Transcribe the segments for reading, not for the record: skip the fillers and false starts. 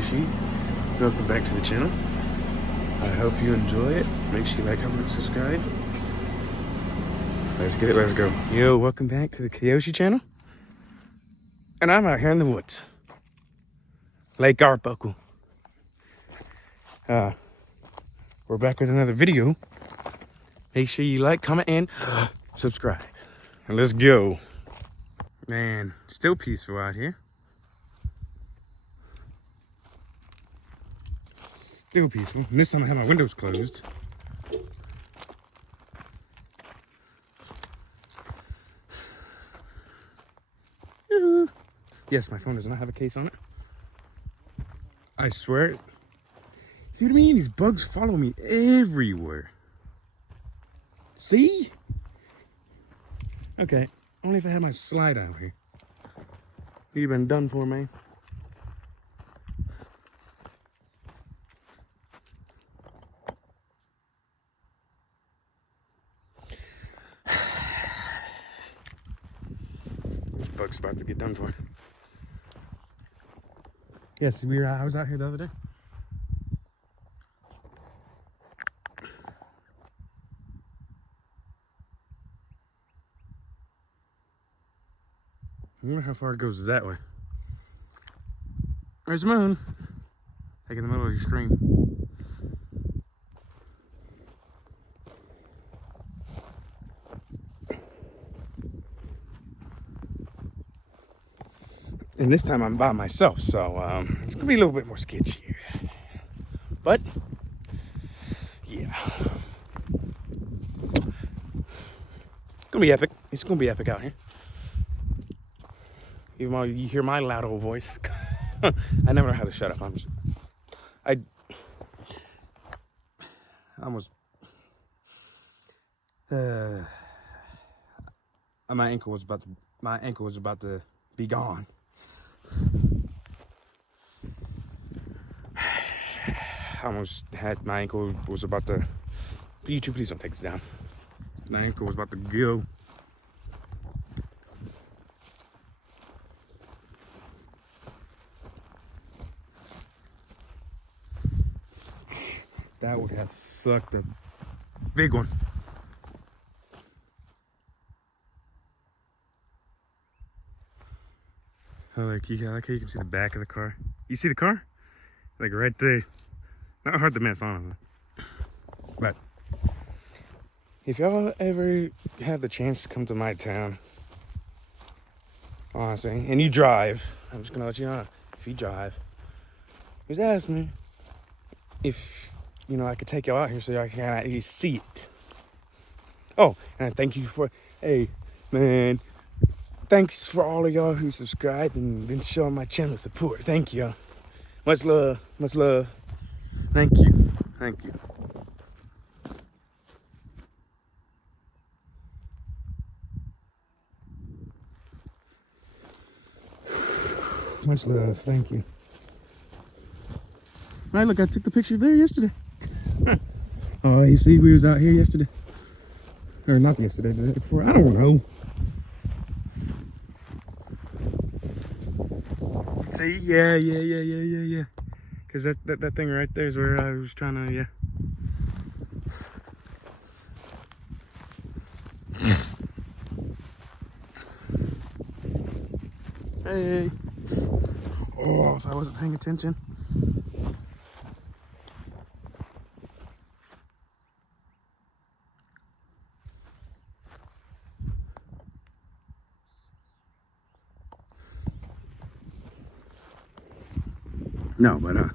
Kyoshi. Welcome back to the channel. I hope you enjoy it. Make sure you like, comment, and subscribe. Let's get it, let's go. Yo, welcome back to the Kyoshi channel. And I'm out here in the woods. Lake Arbuckle. We're back with another video. Make sure you like, comment, and subscribe. And let's go. Man, still peaceful out here. Still peaceful. And this time I have my windows closed. Yes, my phone does not have a case on it. I swear. See what I mean? These bugs follow me everywhere. See? Okay, only if I had my slide out here. You've been done for, man. This bug's about to get done for. Yeah, see, I was out here the other day. I wonder how far it goes that way. There's the moon. Like in the middle of your screen. And this time I'm by myself, so it's gonna be a little bit more sketchy here. But yeah. It's gonna be epic. It's gonna be epic out here. Even though you hear my loud old voice. I never know how to shut up. I almost my ankle was about to be gone. I almost had my ankle was about to. YouTube, please don't take this down. My ankle was about to go. That would have sucked a big one. I like how you can see the back of the car. You see the car? Like right there. Not hard to mess on. But if y'all ever have the chance to come to my town, honestly, and you drive, I'm just gonna let you know, if you drive, just ask me if, you know, I could take y'all out here so y'all can at least see it. Oh, and I thank you for, hey, man, thanks for all of y'all who subscribed and been showing my channel support. Thank you. Much love. Much love. Thank you. Thank you. Much love. Thank you. All right, look, I took the picture there yesterday. Oh, you see, we was out here yesterday. Or not yesterday, the day before. I don't know. See, yeah. Because that thing right there is where I was trying to, yeah. Hey. Oh, if I wasn't paying attention. No, but I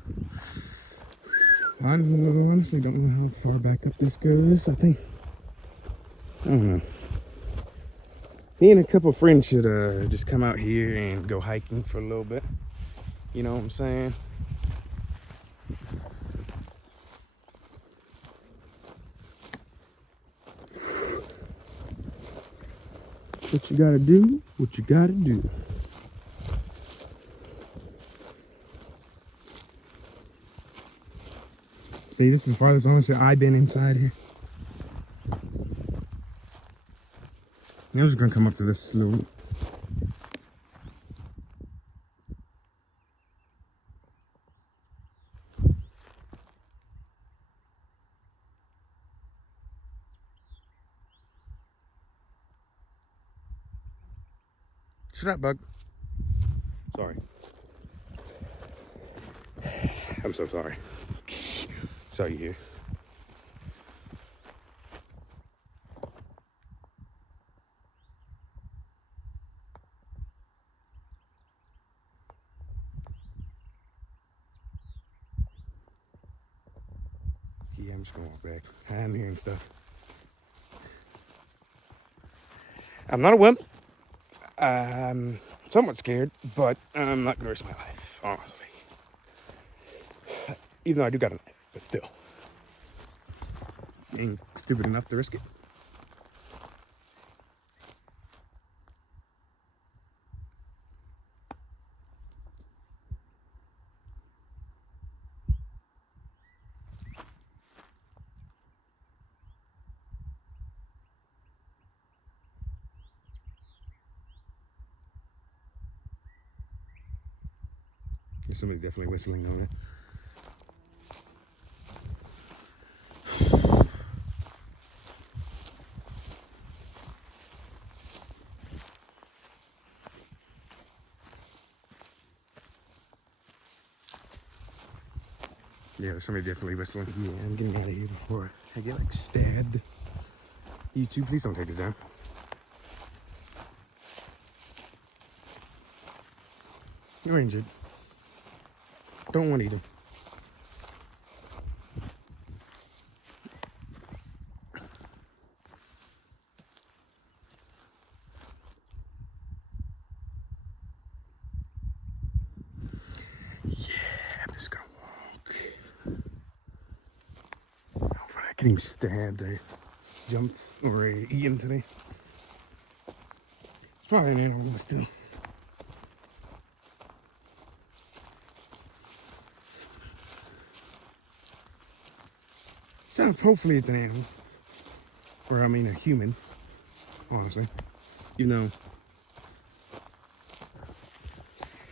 honestly don't know how far back up this goes. I don't know. Me and a couple of friends should just come out here and go hiking for a little bit. You know what I'm saying? What you gotta do, what you gotta do. See, this is the farthest honestly I've been inside here. I was gonna come up to this slope. Shut up, bug. Sorry. I'm so sorry. Saw you here. Yeah, I'm just gonna walk back. I'm hearing stuff. I'm not a wimp. I'm somewhat scared, but I'm not gonna risk my life, honestly. Even though I do got a knife, but still. Ain't stupid enough to risk it. There's somebody definitely whistling on it. Yeah, there's somebody definitely whistling. Yeah, I'm getting out of here before I get like stabbed. You too, please don't take this down. You're injured. Don't want to eat him. Yeah, I'm just gonna walk. Hopefully I get him stabbed or jumped or eaten today. It's probably an animal, but still. So hopefully it's an animal. Or I mean a human, honestly. Even though,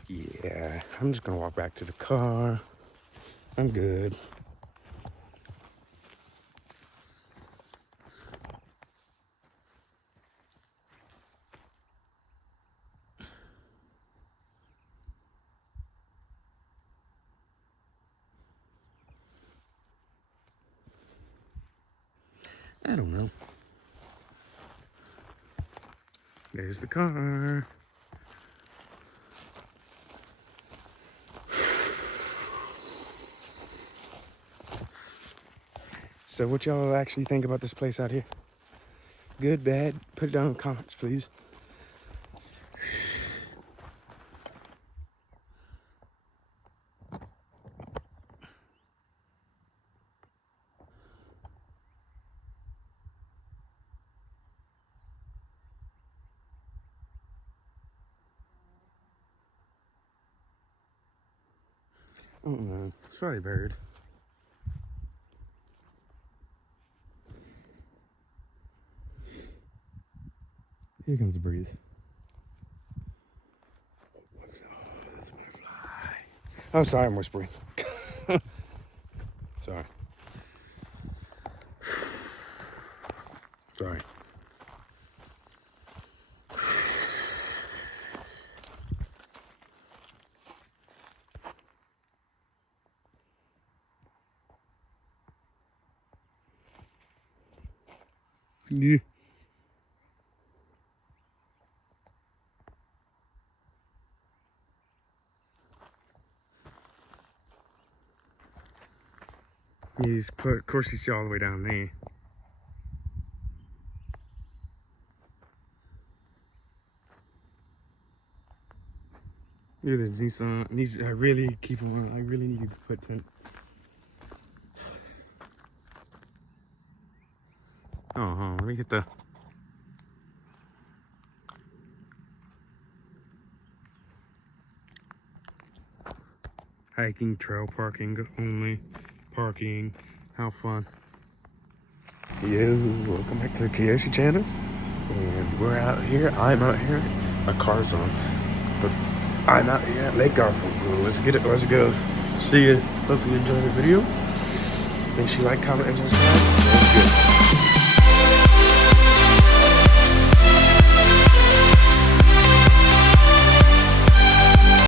yeah, I'm just gonna walk back to the car. I'm good. I don't know. There's the car. So what y'all actually think about this place out here? Good, bad? Put it down in the comments, please. I don't know. It's probably a bird. Here comes the breeze. Oh, that's a butterfly. Oh, sorry, I'm whispering. Sorry. Sorry. Yeah. He's put, of course, you see all the way down there. Look at this Nissan. I really keep him on. I really need to put tent. Oh, let me get the. Hiking, trail parking only. Parking. How fun. Yo, welcome back to the Kiyoshi channel. And we're out here. I'm out here. My car's on. But I'm out here at Lake Arbuckle. Let's get it. Let's go. See you. Hope you enjoyed the video. Make sure you like, comment, and subscribe. That's good.